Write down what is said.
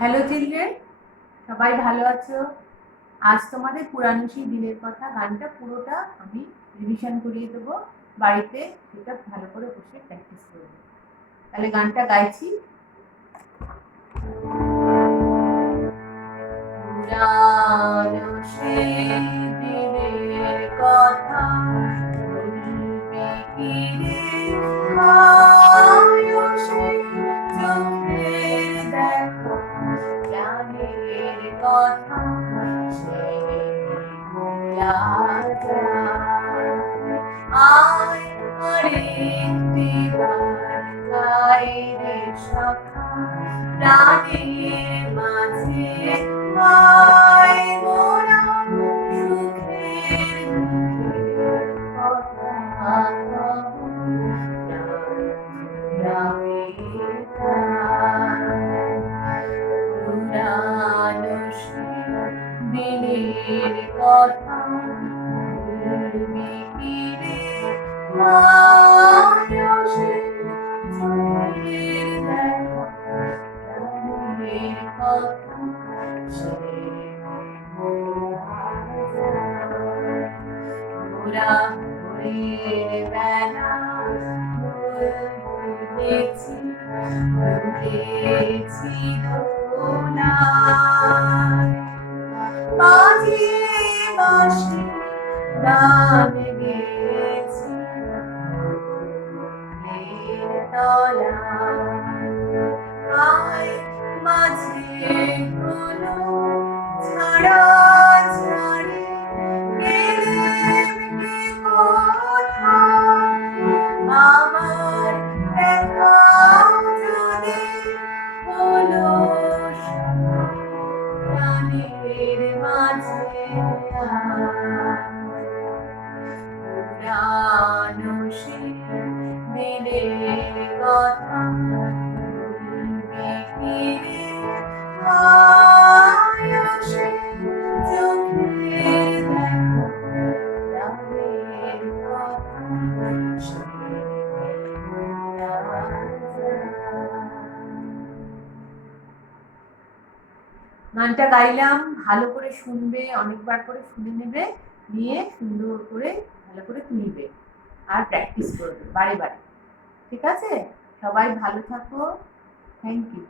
Hello children, সবাই ভালো আছো? আজ তোমাদের পুরানো সেই দিনের কথা গানটা পুরোটা আমি রিভিশন করিয়ে দেবো। বাড়িতে সেটা ভালো করে বসে প্র্যাকটিস করবে। তাহলে গানটা গাইছি। পুরানো সেই দিনের কথা বলবে কি রে, আয়ো সেই চোখের দেখা প্রাণের কথা সেই ভোলা যায়। আয় আরেকটি বার গাই রে সখা প্রাণের মাঝে, আয় মোরা সুখের দুঃখের কথা কব গ্রামের পুরানো সেই দিনের কথা বলবি কি রে, আয়ো সেই চোখের দেখা প্রাণের কথা সেই ভোলা যায়। মোরা ভোরের বেলা উড়েছি উড়েছি দোলায়, বাজিয়ে বাঁশি গান গেয়েছি ফুলের তলায়। আয় মাঝে কোনো ছাড়া ছাড়ি গেলেম কি কোথায়, আবার দেখা যদি হলো প্রাণের মাঝে। পুরানো সেই দিনের কথা বলবি কি রে, আয়ো সেই চোখের দেখা প্রাণের কথা সেই ভোলা যায়। গানটা গাইলাম, ভালো করে শুনবে, অনেকবার করে শুনে নেবে, নিয়ে সুন্দর করে ভালো করে তুলবে আর প্র্যাকটিস করবে বারে বারে। ঠিক আছে? সবাই ভালো থাকো। Thank you.